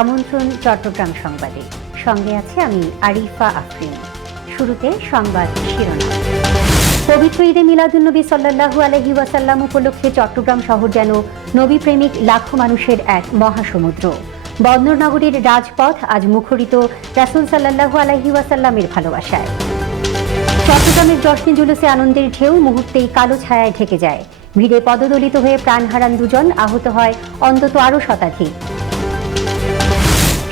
আমন্ত্রণ চট্টগ্রাম সংবাদে। সঙ্গে আছে আমি আরিফা আফরিন। শুরুতে সংবাদ শিরোনাম। পবিত্র ঈদে মিলাদুন্নবী সাল্লাল্লাহু আলাইহি ওয়াসাল্লাম উপলক্ষে চট্টগ্রাম শহর যেন নবী প্রেমিক লাখো মানুষের এক মহাসমুদ্র। বন্দরনগরীর রাজপথ আজ মুখরিত রাসূল সাল্লাল্লাহু আলাইহি ওয়াসাল্লামের ভালোবাসায়। চট্টগ্রামের জশ্নে জুলুসে আনন্দের ঢেউ মুহূর্তেই কালো ছায়ায় ঢেকে যায়। ভিড়ে পদদলিত হয়ে প্রাণ হারান দুজন, আহত হয় অন্তত আরও শতাধিক।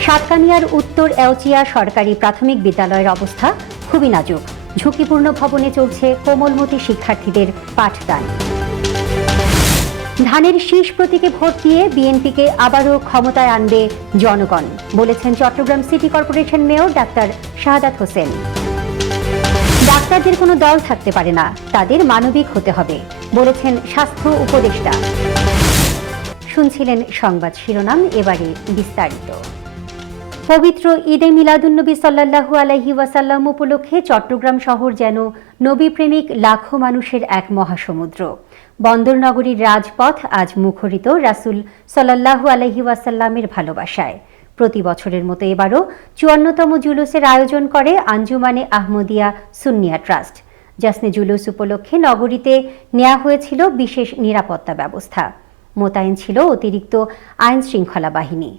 সাতকানিয়ার উত্তর এওচিয়া সরকারি প্রাথমিক বিদ্যালয়ের অবস্থা খুবই নাজুক। ঝুঁকিপূর্ণ ভবনে চলছে কোমলমতি শিক্ষার্থীদের পাঠদান। ধানের শীষ প্রতীকে ভোট দিয়ে বিএনপিকে আবারও ক্ষমতায় আনবে জনগণ, বলেছেন Chattogram city corporation mayor doctor Shahadat Hossain. ডাক্তারদের কোনো দল থাকতে পারে না, তাদের মানবিক হতে হবে, বলেছেন স্বাস্থ্য উপদেষ্টা। শুনছিলেন সংবাদ শিরোনাম, এবারে বিস্তারিত। পবিত্র ঈদে মিলাদুন্নবী সাল্লাল্লাহু আলাইহি ওয়াসাল্লাম উপলক্ষে চট্টগ্রাম শহর যেন নবী প্রেমিক লাখো মানুষের এক মহাসমুদ্র। বন্দরনগরীর রাজপথ আজ মুখরিত রাসূল সাল্লাল্লাহু আলাইহি ওয়াসাল্লামের ভালোবাসায়। প্রতি বছরের মতো এবারও ৫৪তম জুলুসের আয়োজন করে আঞ্জুমানে আহমদিয়া সুন্নিয়া ট্রাস্ট। জশ্নে জুলুস উপলক্ষে নগরীতে নেওয়া হয়েছিল বিশেষ নিরাপত্তা ব্যবস্থা। মোতায়েন ছিল অতিরিক্ত আইন শৃঙ্খলা বাহিনী।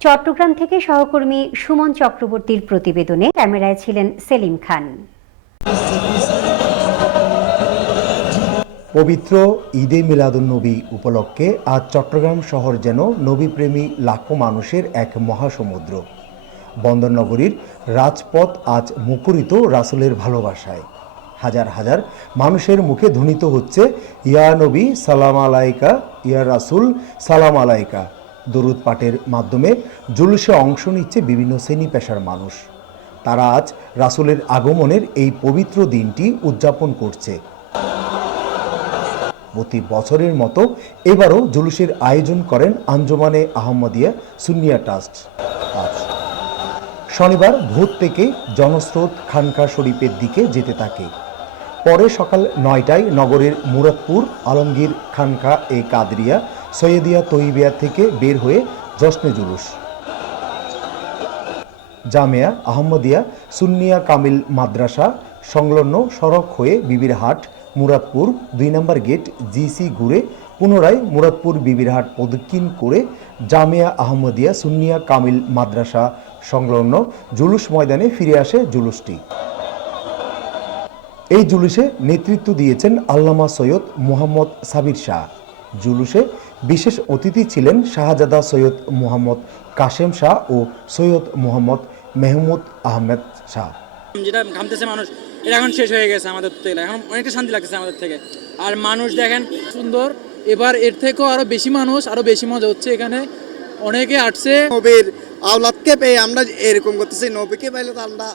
চট্টগ্রাম থেকে সহকর্মী সুমন চক্রবর্তীর প্রতিবেদনে ক্যামেরায় ছিলেন সেলিম খান। পবিত্র ঈদে মিলাদুন্নবী উপলক্ষে আজ চট্টগ্রাম শহর যেন নবীপ্রেমী লাখো মানুষের এক মহাসমুদ্র। বন্দরনগরীর রাজপথ আজ মুখরিত রাসূলের ভালোবাসায়। হাজার হাজার মানুষের মুখে ধ্বনিত হচ্ছে ইয়া নবী সালাম আলাইকা, ইয়া রাসূল সালাম আলাইকা। দরুদ পাঠের মাধ্যমে জুলুসে অংশ নিচ্ছে বিভিন্ন শ্রেণী পেশার মানুষ। তারা আজ রাসূলের আগমনের এই পবিত্র দিনটি উদযাপন করছে। প্রতি বছরের মতো এবারও জুলুসের আয়োজন করেন আঞ্জুমানে আহমদিয়া সুন্নিয়া ট্রাস্ট। শনিবার ভোর থেকে জনস্রোত খানকা শরীফের দিকে যেতে থাকে। পরে সকাল ৯টায় নগরের মুরাদপুর আলমগীর খানকা এ কাদরিয়া সৈয়দিয়া তৈবিয়া থেকে বের হয়ে জশ্নে জুলুস জামিয়া আহমদিয়া সুন্নিয়া কামিল মাদ্রাসা সংলগ্ন সড়ক হয়ে বিবিরহাট মুরাদপুর ২ নম্বর গেট জিসি ঘুরে পুনরায় মুরাদপুর বিবিরহাট প্রদক্ষিণ করে জামিয়া আহমদিয়া সুন্নিয়া কামিল মাদ্রাসা সংলগ্ন জুলুস ময়দানে ফিরে আসে জুলুসটি। এই জুলুসে নেতৃত্ব দিয়েছেন আল্লামা সৈয়দ মুহাম্মদ সাবির শাহ। জুলুসে বিশেষ অতিথি ছিলেন শাহজাদা সৈয়দ মুহাম্মদ কাশেম শাহ ও সৈয়দ মুহাম্মদ মেহমুদ আহমেদ শাহ। যেটা ঘামতেছে মানুষ, এটা এখন শেষ হয়ে গেছে আমাদের থেকে, এখন অনেকটা শান্তি লাগতেছে আমাদের থেকে। আর মানুষ দেখেন সুন্দর, এবার এর থেকেও আরো বেশি মানুষ, আরো বেশি মজা হচ্ছে এখানে। অনেকে আসছে। নবীর আওলাদকে পেয়ে আমরা এরকম করতেছি, নবীকে পাইলে তো আমরা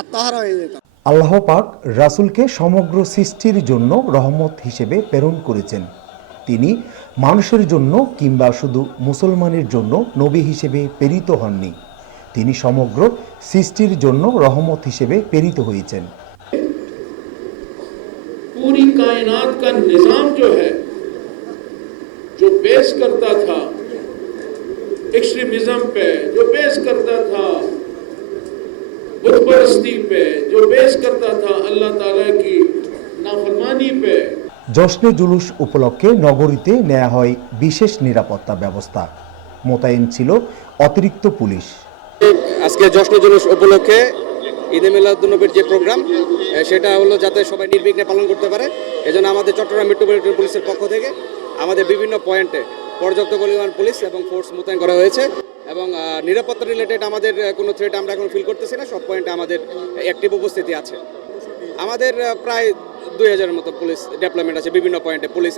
আত্মহারা হয়ে যেতাম। আল্লাহ পাক রাসূলকে সমগ্র সৃষ্টির জন্য রহমত হিসেবে প্রেরণ করেছেন। তিনি মানুষের জন্য কিংবা শুধু মুসলমানের জন্য নবী হিসেবে প্রেরিত হননি, তিনি সমগ্র সৃষ্টির জন্য রহমত হিসেবে প্রেরিত হয়েছেন। पूरी कायनात का निजाम जो है, जो बेस करता था एक्सट्रीमिज्म पे, जो बेस करता था बुत परस्ती पे, जो बेस करता था अल्लाह ताला की नाफरमानी पे। জশ্নে জুলুস উপলক্ষে নগরীতে নেওয়া হয় বিশেষ নিরাপত্তা ব্যবস্থা। মোতায়েন ছিল অতিরিক্ত পুলিশ। আজকে জশ্নে জুলুস উপলক্ষে ঈদে মিলাদুন্নবীর যে প্রোগ্রাম, সেটা হলো যাতে সবাই নির্বিঘ্নে পালন করতে পারে। এজন্য আমাদের চট্টগ্রাম মেট্রোপলিটন পুলিশের পক্ষ থেকে আমাদের বিভিন্ন পয়েন্টে পর্যাপ্ত পরিমাণ পুলিশ এবং ফোর্স মোতায়েন করা হয়েছে। এবং নিরাপত্তা রিলেটেড আমাদের কোনো থ্রেট আমরা এখন ফিল করতেছি না, সব পয়েন্টে আমাদের অ্যাক্টিভ উপস্থিতি আছে। আমাদের প্রায় ২০০০-এর মতো পুলিশ ডেপ্লয়মেন্ট আছে বিভিন্ন পয়েন্টে পুলিশ।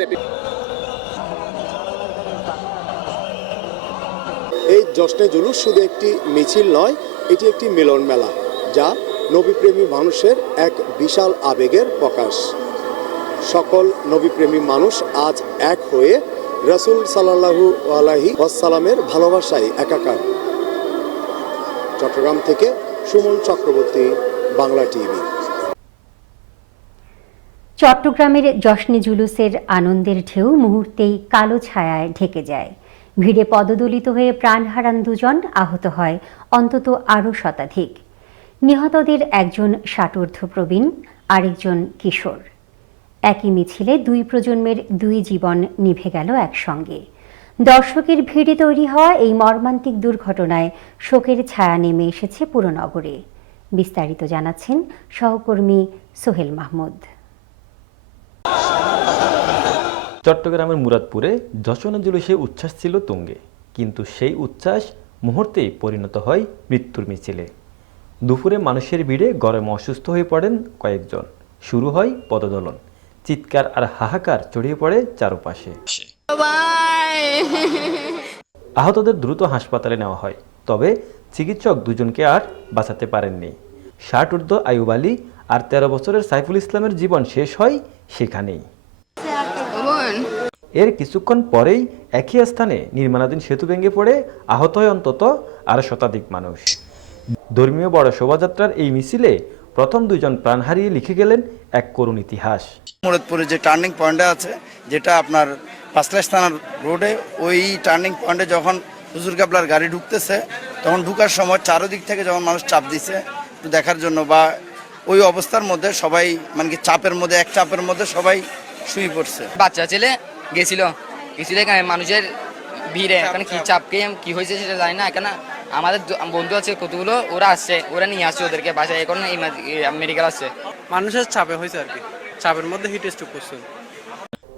এই জশ্নে জুলুস শুধু একটি মিছিল নয়, এটি একটি মিলন মেলা, যা নবীপ্রেমী মানুষের এক বিশাল আবেগের প্রকাশ। সকল নবীপ্রেমী মানুষ আজ এক হয়ে রাসূল সাল্লাল্লাহু আলাইহি ওয়াসাল্লামের ভালোবাসায় একাকার। চট্টগ্রাম থেকে সুমন চক্রবর্তী, বাংলা টিভি। চট্টগ্রামের জশ্নে জুলুসের আনন্দের ঢেউ মুহূর্তেই কালো ছায়ায় ঢেকে যায়। ভিড়ে পদদলিত হয়ে প্রাণ হারান 2 জন, আহত হয় অন্তত আরও শতাধিক। নিহতদের একজন ষাটোর্ধ্ব প্রবীণ, আরেকজন কিশোর। একই মিছিলে 2 প্রজন্মের 2 জীবন নিভে গেল একসঙ্গে। দর্শকের ভিড়ে তৈরি হওয়া এই মর্মান্তিক দুর্ঘটনায় শোকের ছায়া নেমে এসেছে পুরো নগরে। বিস্তারিত জানাচ্ছেন সহকর্মী সোহেল মাহমুদ। চট্টগ্রামের মুরাদপুরে যশোরে জুলুসে উচ্ছ্বাস ছিল তুঙ্গে, কিন্তু সেই উচ্ছ্বাস মুহূর্তেই পরিণত হয় মৃত্যুর মিছিলে। দুপুরে মানুষের ভিড়ে গরমে অসুস্থ হয়ে পড়েন কয়েকজন। শুরু হয় পদদলন, চিৎকার আর হাহাকার ছড়িয়ে পড়ে চারপাশে। আহতদের দ্রুত হাসপাতালে নেওয়া হয়, তবে চিকিৎসক 2 জনকে আর বাঁচাতে পারেননি। 60 ঊর্ধ্ব আইয়ুব আলী আর 13 বছরের সাইফুল ইসলামের জীবন শেষ হয় সেখানেই। এর কিছুক্ষণ পরেই একই স্থানে নির্মাণাধীন সেতু ভেঙে পড়ে আহত হয় অন্তত আরও শতাধিক মানুষ। ধর্মীয় বড় শোভাযাত্রার এই মিছিলে প্রথম 2 জন প্রাণ হারিয়ে লিখে গেলেন এক করুণ ইতিহাস। মুরাদপুরে যে টার্নিং পয়েন্টে আছে, যেটা আপনার পাঁচলাইশ থানার রোডে, ওই টার্নিং পয়েন্টে যখন হুজুর কাবলার গাড়ি ঢুকতেছে, তখন ঢুকার সময় চারদিক থেকে যখন মানুষ চাপ দিছে একটু দেখার জন্য, বা ওই অবস্থার মধ্যে সবাই মানে কি চাপের মধ্যে, এক চাপের মধ্যে সবাই শুয়ে পড়ছে। বাচ্চা ছেলে গেছিল মানুষের ভিড়ে, এখানে কি চাপকে কি হয়েছে সেটা জানি না। এখানে আমাদের বন্ধু আছে কতগুলো, ওরা আসছে, ওরা নিয়ে আসছে ওদেরকে বাসায়, এখন মেডিকেল আসছে। মানুষের চাপে হয়েছে আর কি, চাপের মধ্যে হিট স্ট্রোক করছে।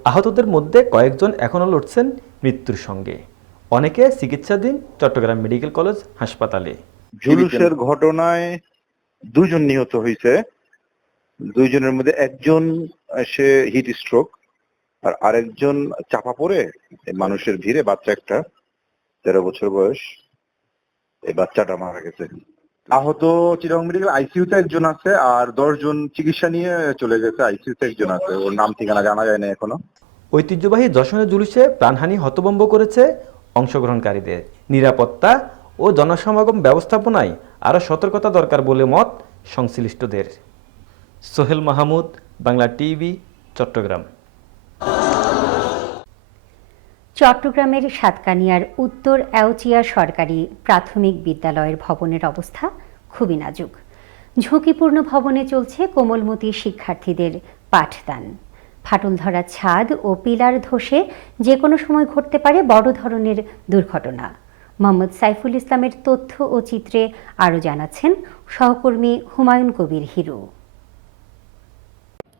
আহতদের মধ্যে কয়েকজন এখনও লড়ছেন মৃত্যুর সঙ্গে। অনেকে চিকিৎসাধীন চট্টগ্রাম মেডিকেল কলেজ হাসপাতালে। জুলুসের ঘটনায় 2 জন নিহত হয়েছে। 2 জনের মধ্যে একজন সে হিট স্ট্রোক, আর আরেকজন চাপা পড়ে মানুষের ভিড়ে, বাচ্চা একটা 13 বছর বয়স, এই বাচ্চাটা মারা গেছে। আহত চিটাগং মেডিকেল আইসিইউতে একজন আছে, আর 10 জন চিকিৎসা নিয়ে চলে গেছে। আইসিইউতে একজন আছে, ওর নাম ঠিকানা জানা যায় না এখনো। ঐতিহ্যবাহী যশোরে জুলুসে প্রাণহানি হতভম্ব করেছে অংশগ্রহণকারীদের। নিরাপত্তা ও জনসমাগম ব্যবস্থাপনায় আরও সতর্কতা দরকার বলে মত সংশ্লিষ্টদের। সোহেল মাহমুদ, বাংলা টিভি, চট্টগ্রাম। চট্টগ্রামের সাতকানিয়ার উত্তর এওচিয়া সরকারি প্রাথমিক বিদ্যালয়ের ভবনের অবস্থা খুবই নাজুক। ঝুঁকিপূর্ণ ভবনে চলছে কোমলমতি শিক্ষার্থীদের পাঠদান। ফাটল ধরা ছাদ ও পিলার ধসে যে কোনো সময় ঘটতে পারে বড় ধরনের দুর্ঘটনা। মোহাম্মদ সাইফুল ইসলামের তথ্য ও চিত্রে আরও জানাচ্ছেন সহকর্মী হুমায়ুন কবির হিরু।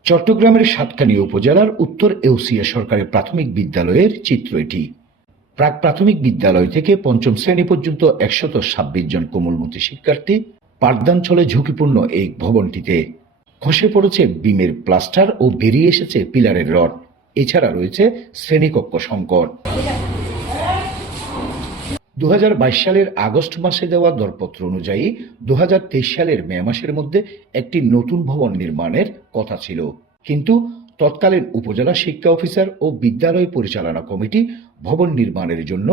চট্টগ্রামের সাতকানিয়া উপজেলার উত্তর এওসিয়া সরকারি প্রাথমিক বিদ্যালয়ের চিত্র এটি। প্রাক প্রাথমিক বিদ্যালয় থেকে 5ম শ্রেণী পর্যন্ত 126 জন কোমলমতি শিক্ষার্থী পাঠদান চলে ঝুঁকিপূর্ণ এই ভবনটিতে। খসে পড়েছে বিমের প্লাস্টার ও বেরিয়ে এসেছে পিলারের রড। এছাড়া রয়েছে শ্রেণীকক্ষ সংকট। 2022 সালের আগস্ট মাসে দেওয়া দরপত্র অনুযায়ী 2023 সালের মে মাসের মধ্যে একটি নতুন ভবন নির্মাণের কথা ছিল, কিন্তু তৎকালীন উপজেলা শিক্ষা অফিসার ও বিদ্যালয় পরিচালনা কমিটি ভবন নির্মাণের জন্য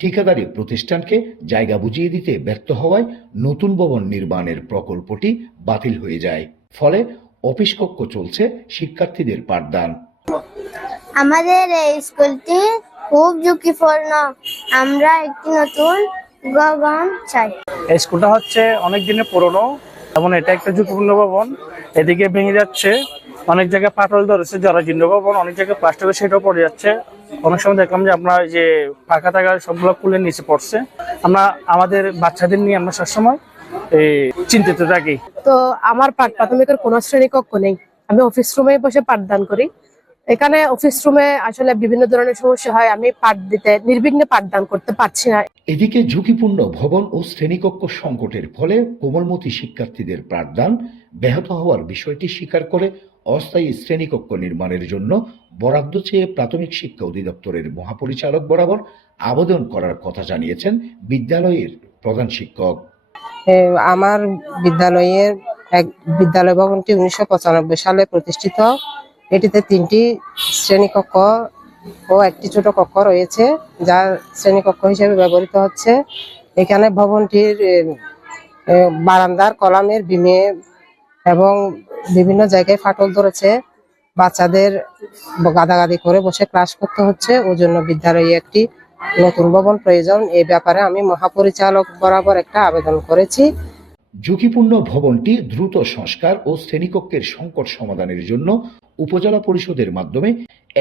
ঠিকাদারি প্রতিষ্ঠানকে জায়গা বুঝিয়ে দিতে ব্যর্থ হওয়ায় নতুন ভবন নির্মাণের প্রকল্পটি বাতিল হয়ে যায়। ফলে অফিস কক্ষ চলছে শিক্ষার্থীদের পাঠদান। আমাদের এই স্কুলটি খুব ঝুঁকিপূর্ণ, আমরা একটি নতুন ভবন চাই। এই স্কুলটা হচ্ছে অনেক দিনের পুরনো, এবং এটা একটা ঝুঁকিপূর্ণ ভবন। এদিকে ভেঙে যাচ্ছে, অনেক জায়গায় ফাটল ধরেছে, জরাজীর্ণ ভবন, অনেক জায়গায় প্লাস্টারের সেটাও পড়ে যাচ্ছে। অনেক সময় দেখলাম যে আপনার যে পাকা থাকা সবগুলো পুলের নিচে পড়ছে। আমরা আমাদের বাচ্চাদের নিয়ে আমরা সবসময় চিন্তিত থাকি। তো আমার প্রাথমিকের কোনো শ্রেণীকক্ষ নেই, আমি অফিস রুমে বসে পাঠদান করি। এখানে অফিস রুমে আসলে বিভিন্ন ধরনের সমস্যা হয়, আমি নির্বিঘ্নে পাঠদান করতে পারছি না। এদিকে ঝুঁকিপূর্ণ ভবন ও শ্রেণীকক্ষ সংকটের ফলে কোমলমতি শিক্ষার্থীদের পাঠদান ব্যাহত হওয়ার বিষয়টি স্বীকার করে অস্থায়ী শ্রেণীকক্ষ নির্মাণের জন্য বরাদ্দ চেয়ে প্রাথমিক শিক্ষা অধিদপ্তরের মহাপরিচালক বরাবর আবেদন করার কথা জানিয়েছেন বিদ্যালয়ের প্রধান শিক্ষক। আমার বিদ্যালয় ভবনটি 1995 সালে প্রতিষ্ঠিত। এটিতে 3টি শ্রেণীকক্ষ ও একটি ছোট কক্ষ রয়েছে, যা শ্রেণীকক্ষ হিসেবে ব্যবহৃত হচ্ছে। এখানে ভবনটির বারান্দার কলামের বিমে এবং বিভিন্ন জায়গায় ফাটল ধরেছে। বাচ্চাদের গাদাগাদি করে বসে ক্লাস করতে হচ্ছে, ওই জন্য বিদ্যালয়ে একটি নতুন ভবন প্রয়োজন, এই ব্যাপারে আমি মহাপরিচালক বরাবর একটা আবেদন করেছি। ঝুঁকিপূর্ণ ভবনটি দ্রুত সংস্কার ও শ্রেণীকক্ষের সংকট সমাধানের জন্য উপজেলা পরিষদের মাধ্যমে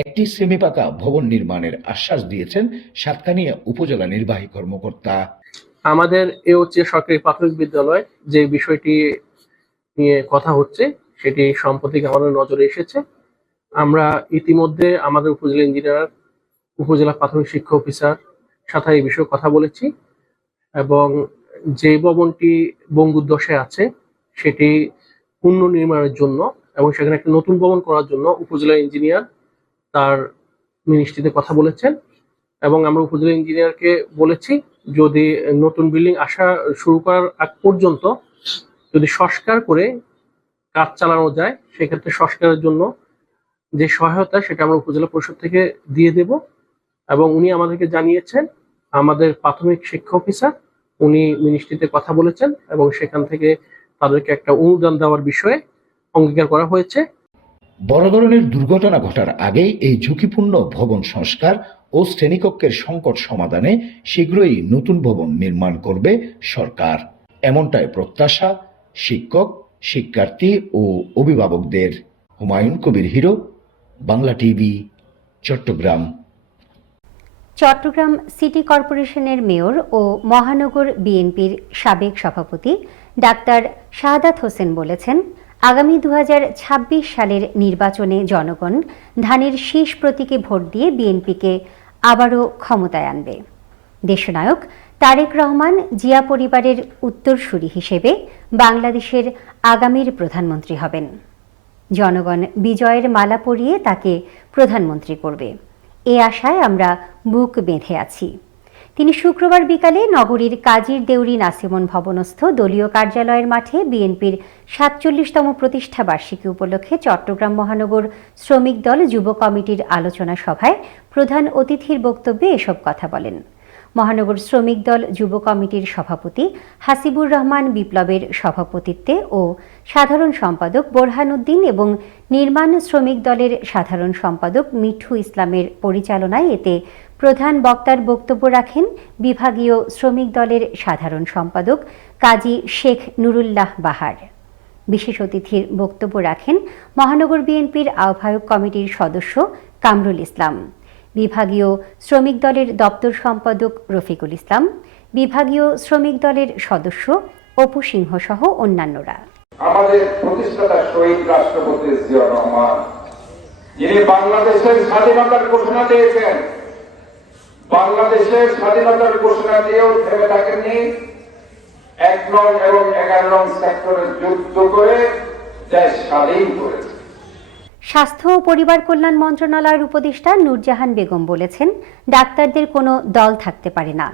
একটি সেমিপাকা ভবন নির্মাণের আশ্বাস দিয়েছেন সাতকানিয়া উপজেলা নির্বাহী কর্মকর্তা। আমাদের সরকারি প্রাথমিক বিদ্যালয় যে বিষয়টি নিয়ে কথা হচ্ছে সেটি সম্প্রতি আমাদের নজরে এসেছে। আমরা ইতিমধ্যে আমাদের উপজেলা ইঞ্জিনিয়ার, উপজেলা প্রাথমিক শিক্ষা অফিসার সাথে এই বিষয়ে কথা বলেছি এবং যে ভবনটি বঙ্গুদশায় আছে সেটি পুনর্নির্মাণের জন্য এবং সেখানে একটা নতুন ভবন করার জন্য উপজেলা ইঞ্জিনিয়ার তার মিনিস্ট্রিতে কথা বলেছেন এবং আমরা উপজেলা ইঞ্জিনিয়ারকে বলেছি যদি নতুন বিল্ডিং আসা শুরু করার আগ পর্যন্ত যদি সংস্কার করে কাজ চালানো যায় সেক্ষেত্রে সংস্কারের জন্য যে সহায়তা সেটা আমরা উপজেলা পরিষদ থেকে দিয়ে দেব। এবং উনি আমাদেরকে জানিয়েছেন, আমাদের প্রাথমিক শিক্ষা অফিসার উনি মিনিস্ট্রিতে কথা বলেছেন এবং সেখান থেকে তাদেরকে একটা অনুদান দেওয়ার বিষয়ে অঙ্গীকার করা হয়েছে। বড় ধরনের দুর্ঘটনা ঘটার আগেই এই ঝুঁকিপূর্ণ ভবন সংস্কার ও শ্রেণীকক্ষের সংকট সমাধানে শীঘ্রই নতুন ভবন নির্মাণ করবে সরকার, এমনটাই প্রত্যাশা শিক্ষক, শিক্ষার্থী ও অভিভাবকদের। হুমায়ুন কবির হিরো, বাংলা টিভি, চট্টগ্রাম। চট্টগ্রাম সিটি কর্পোরেশনের মেয়র ও মহানগর বিএনপির সাবেক সভাপতি ডাক্তার শাহাদাত হোসেন বলেছেন, আগামী 2026 সালের নির্বাচনে জনগণ ধানের শীষ প্রতীকে ভোট দিয়ে বিএনপিকে আবারও ক্ষমতায় আনবে। দেশনায়ক তারেক রহমান জিয়া পরিবারের উত্তরসূরি হিসেবে বাংলাদেশের আগামীর প্রধানমন্ত্রী হবেন। জনগণ বিজয়ের মালা পরিয়ে তাকে প্রধানমন্ত্রী করবে, এ আশায় আমরা বুক বেঁধে আছি। তিনি শুক্রবার বিকালে নগরীর কাজীর দেউরি নাসিমন ভবনস্থ দলীয় কার্যালয়ের মাঠে বিএনপির 47তম প্রতিষ্ঠা বার্ষিকী উপলক্ষে চট্টগ্রাম মহানগর শ্রমিক দল যুব কমিটির আলোচনা সভায় প্রধান অতিথির বক্তব্যে এসব কথা বলেন। মহানগর শ্রমিক দল যুব কমিটির সভাপতি হাসিবুর রহমান বিপ্লবের সভাপতিত্বে ও সাধারণ সম্পাদক বোরহান উদ্দিন এবং নির্মাণ শ্রমিক দলের সাধারণ সম্পাদক মিঠু ইসলামের পরিচালনায় এতে প্রধান বক্তার বক্তব্য রাখেন বিভাগীয় শ্রমিক দলের সাধারণ সম্পাদক কাজী শেখ নুরুল্লাহ বাহার। বিশেষ অতিথির বক্তব্য রাখেন মহানগর বিএনপির আহ্বায়ক কমিটির সদস্য কামরুল ইসলাম, বিভাগীয় শ্রমিক দলের দপ্তর সম্পাদক রফিকুল ইসলাম, বিভাগীয় শ্রমিক দলের সদস্য অপু সিংহ সহ অন্যান্যরা। আমাদের প্রতিষ্ঠাতা শহীদ রাষ্ট্রপতি জিয়া রহমান, যিনি বাংলাদেশের স্বাধীনতার ঘোষণা দিয়েছেন, বাংলাদেশের স্বাধীনতার ঘোষণা দিয়েও থেমে থাকেননি, 1 নং এবং 11 নং সেক্টরে যুদ্ধ করে দেশ স্বাধীন করেছে। স্বাস্থ্য ও পরিবার কল্যাণ মন্ত্রণালয়ের উপদেষ্টা নূরজাহান বেগম বলেছেন, ডাক্তারদের কোনো দল থাকতে পারে না,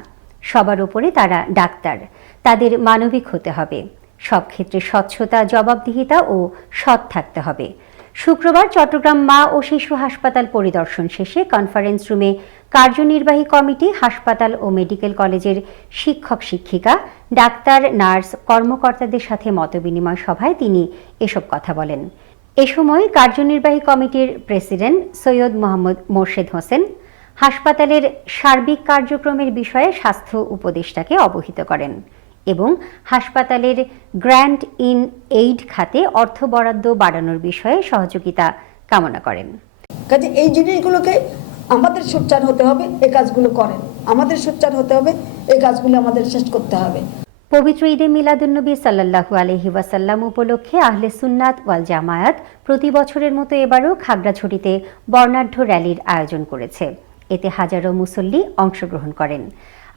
সবার উপরে তারা ডাক্তার, তাদের মানবিক হতে হবে, সব ক্ষেত্রে স্বচ্ছতা, জবাবদিহিতা ও সৎ থাকতে হবে। শুক্রবার চট্টগ্রাম মা ও শিশু হাসপাতাল পরিদর্শন শেষে কনফারেন্স রুমে কার্যনির্বাহী কমিটি, হাসপাতাল ও মেডিকেল কলেজের শিক্ষক শিক্ষিকা, ডাক্তার, নার্স, কর্মকর্তাদের সাথে মতবিনিময় সভায় তিনি এসব কথা বলেন। এ সময় কার্যনির্বাহী কমিটির প্রেসিডেন্ট সৈয়দ মোহাম্মদ মোর্শেদ হোসেন হাসপাতালের সার্বিক কার্যক্রমের বিষয়ে স্বাস্থ্য উপদেষ্টাকে অবহিত করেন এবং হাসপাতালের গ্র্যান্ট ইন এইড খাতে অর্থ বরাদ্দ বাড়ানোর বিষয়ে সহযোগিতা কামনা করেন। কাজে এই জিনিসগুলোকে আমাদের সোচ্চার হতে হবে, এই কাজগুলো করেন, আমাদের সোচ্চার হতে হবে, এই কাজগুলো আমাদের শেষ করতে হবে। পবিত্র ঈদে মিলাদুন্নবী সাল্লাল্লাহু আলাইহি ওয়াসাল্লাম উপলক্ষে আহলে সুন্নাত ওয়াল জামায়াত প্রতি বছরের মতো এবারও খাগড়াছড়িতে বর্ণাঢ্য র্যালির আয়োজন করেছে। এতে হাজারো মুসল্লি অংশগ্রহণ করেন।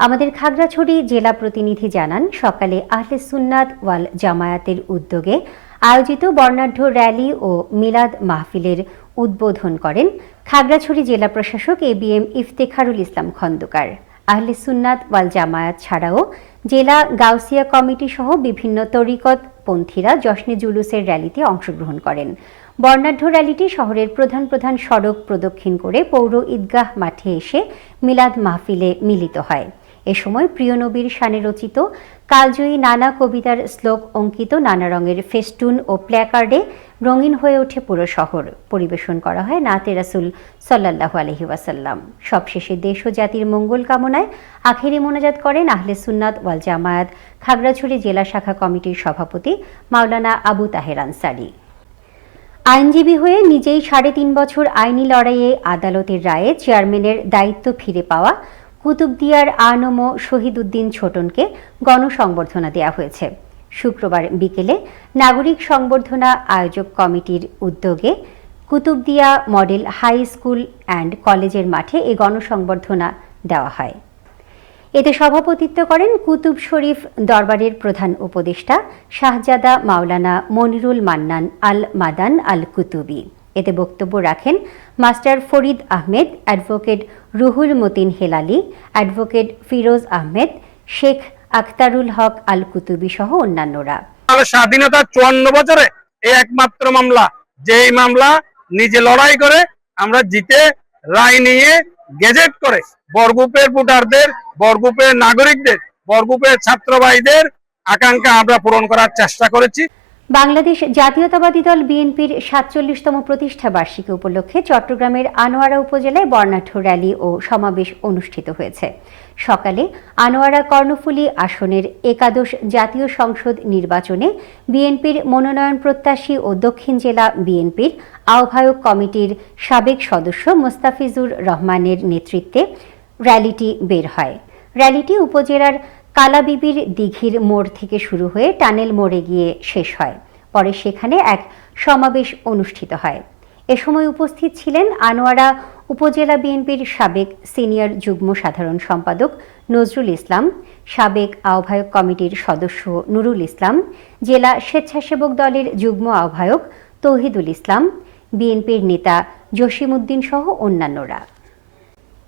আমাদের খাগড়াছড়ি জেলা প্রতিনিধি জানান, সকালে আহলে সুন্নাত ওয়াল জামায়াতের উদ্যোগে আয়োজিত বর্ণাঢ্য র্যালি ও মিলাদ মাহফিলের উদ্বোধন করেন খাগড়াছড়ি জেলা প্রশাসক ABM ইফতেখারুল ইসলাম খন্দকার। আহলে সুন্নাত ওয়াল জামায়াত ছাড়াও জেলা গাউসিয়া কমিটি সহ বিভিন্ন তরিকত পন্থীরা জশ্নে জুলুসের র্যালিতে অংশগ্রহণ করেন। বর্ণাঢ্য র্যালিটি শহরের প্রধান প্রধান সড়ক প্রদক্ষিণ করে পৌর ঈদগাহ মাঠে এসে মিলাদ মাহফিলে মিলিত হয়। এ সময় প্রিয় নবীর শানে রচিত কালজয়ী নানা কবিতার শ্লোক অঙ্কিত নানা রঙের ফেস্টুন ও প্ল্যাকার্ডে রঙিন হয়ে ওঠে পুরো শহর। পরিবেশন করা হয় নাতে রাসূল সাল্লাল্লাহু আলাইহি ওয়াসাল্লাম। সবশেষে দেশ ও জাতির মঙ্গল কামনায় আখেরি মোনাজাত করেন আহলে সুন্নাত ওয়াল জামায়াত খাগড়াছড়ি জেলা শাখা কমিটির সভাপতি মাওলানা আবু তাহের আনসারী। আইনজীবী হয়ে নিজেই ৩.৫ বছর আইনি লড়াইয়ে আদালতের রায়ে চেয়ারম্যানের দায়িত্ব ফিরে পাওয়া কুতুবদিয়ার আনম শহীদ উদ্দিন ছোটনকে গণসংবর্ধনা দেওয়া হয়েছে। শুক্রবার বিকেলে নাগরিক সংবর্ধনা আয়োজক কমিটির উদ্যোগে Kutubdia model high school and কলেজের মাঠে এই গণসংবর্ধনা দেওয়া হয়। এতে সভাপতিত্ব করেন কুতুব শরীফ দরবারের প্রধান উপদেষ্টা শাহজাদা মাওলানা মনিরুল মান্নান আল মাদান আল কুতুবি। এতে বক্তব্য রাখেন master Farid Ahmed, advocate Ruhul Matin Helali, advocate Firoz Ahmed, Sheikh Akhtarul Haque Al Qutubi সহ অন্যান্যরা। স্বাধীনতা 54 বছরে এই একমাত্র মামলা, যে এই মামলা নিজে লড়াই করে আমরা জিতে রায় নিয়ে গেজেট করে বরগুপের ভোটারদের, বরগুপের নাগরিকদের, বরগুপের ছাত্র ভাইদের আকাঙ্ক্ষা আমরা পূরণ করার চেষ্টা করেছি। বাংলাদেশ জাতীয়তাবাদী দল বিএনপির ৪৭তম প্রতিষ্ঠা বার্ষিকী উপলক্ষে চট্টগ্রামের আনোয়ারা উপজেলায় বর্ণাঢ্য র্যালি ও সমাবেশ অনুষ্ঠিত হয়েছে। সকালে আনোয়ারা কর্ণফুলী আসনের একাদশ জাতীয় সংসদ নির্বাচনে বিএনপির মনোনয়ন প্রত্যাশী ও দক্ষিণ জেলা বিএনপির আহ্বায়ক কমিটির সাবেক সদস্য মোস্তাফিজুর রহমানের নেতৃত্বে র্যালিটি বের হয়। র্যালিটি উপজেলার কালাবিবির দিঘির মোড় থেকে শুরু হয়ে টানেল মোড়ে গিয়ে শেষ হয়। পরে সেখানে এক সমাবেশ অনুষ্ঠিত হয়। এ সময় উপস্থিত ছিলেন আনোয়ারা উপজেলা বিএনপির সাবেক সিনিয়র যুগ্ম সাধারণ সম্পাদক নজরুল ইসলাম, সাবেক আহ্বায়ক কমিটির সদস্য নুরুল ইসলাম, জেলা স্বেচ্ছাসেবক দলের যুগ্ম আহ্বায়ক তৌহিদুল ইসলাম, বিএনপির নেতা জসিমউদ্দিন সহ অন্যান্যরা।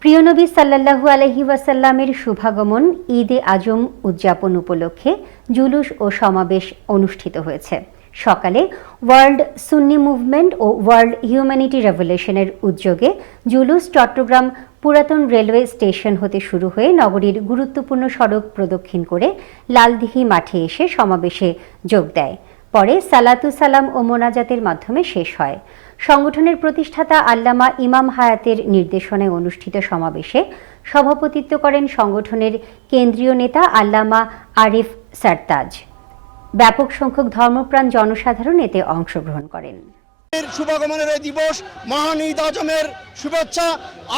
প্রিয় নবী সাল্লাল্লাহু আলাইহি ওয়াসাল্লামের শুভাগমন ঈদে আজম উদযাপন উপলক্ষে জুলুস ও সমাবেশ অনুষ্ঠিত হয়েছে। সকালে ওয়ার্ল্ড সুন্নি মুভমেন্ট ও ওয়ার্ল্ড হিউম্যানিটি রেভলিউশনের উদ্যোগে জুলুস চট্টগ্রাম পুরাতন রেলওয়ে স্টেশন হতে শুরু হয়ে নগরীর গুরুত্বপূর্ণ সড়ক প্রদক্ষিণ করে লালদিঘি মাঠে এসে সমাবেশে যোগ দেয়। পরে সালাতু সালাম ও মোনাজাতের মাধ্যমে শেষ হয়। সংগঠনের প্রতিষ্ঠাতা আল্লামা ইমাম হায়াতের নির্দেশনায় অনুষ্ঠিত সমাবেশে সভাপতিত্ব করেন সংগঠনের কেন্দ্রীয় নেতা আল্লামা আরিফ সারতাজ। ব্যাপক সংখ্যক ধর্মপ্রাণ জনসাধারণ এতে অংশগ্রহণ করেন। শুভাগমনের এই দিবস, মহান ঈদ আজমের শুভেচ্ছা।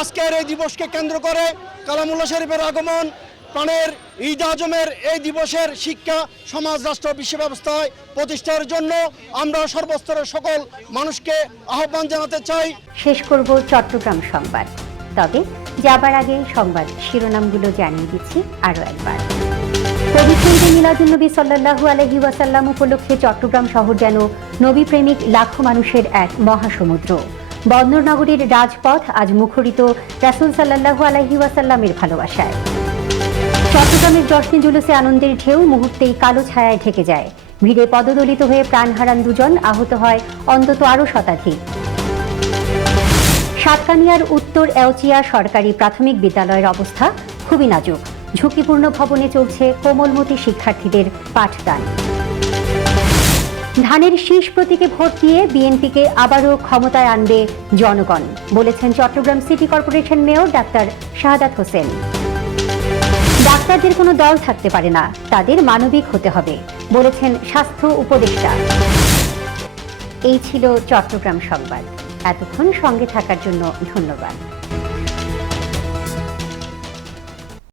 আজকের এই দিবসকে কেন্দ্র করে কালামুল্লাহ শরীফের আগমন, প্রাণের ঈদ আজমের এই দিবসের শিক্ষা সমাজ, রাষ্ট্র, বিশ্ব ব্যবস্থায় প্রতিষ্ঠার জন্য আমরা সর্বস্তরের সকল মানুষকে আহ্বান জানাতে চাই। শেষ করব চট্টগ্রাম সংবাদ, তবে যাবার আগে সংবাদ শিরোনামগুলো জানিয়ে দিচ্ছি আরও একবার। পবিত্র ঈদে মিলাদুন্নবী সাল্লাল্লাহু আলাইহি ওয়াসাল্লাম উপলক্ষে চট্টগ্রাম শহর যেন নবী প্রেমিক লাখো মানুষের এক মহাসমুদ্র। বন্দর নগরীর রাজপথ আজ মুখরিত রাসূল সাল্লাল্লাহু আলাইহি ওয়াসাল্লামের ভালোবাসায়। চট্টগ্রামের জশ্নে জুলুসে আনন্দের ঢেউ মুহূর্তেই কালো ছায়ায় ঢেকে যায়। ভিড়ে পদদলিত হয়ে প্রাণ হারান 2 জন, আহত হয় অন্তত আরও শতাধিক। সাতকানিয়ার উত্তর এওচিয়া সরকারি প্রাথমিক বিদ্যালয়ের অবস্থা খুবই নাজুক। ঝুঁকিপূর্ণ ভবনে চলছে কোমলমতি শিক্ষার্থীদের পাঠদান। ধানের শীষ প্রতীকে ভোট দিয়ে বিএনপিকে আবারও ক্ষমতায় আনবে জনগণ, বলেছেন Chattogram city corporation mayor doctor Shahadat Hossain. ডাক্তারদের কোনো দল থাকতে পারে না, তাদের মানবিক হতে হবে, বলেছেন স্বাস্থ্য উপদেষ্টা। এই ছিল চট্টগ্রাম সংবাদ। এতক্ষণ সঙ্গে থাকার জন্য ধন্যবাদ।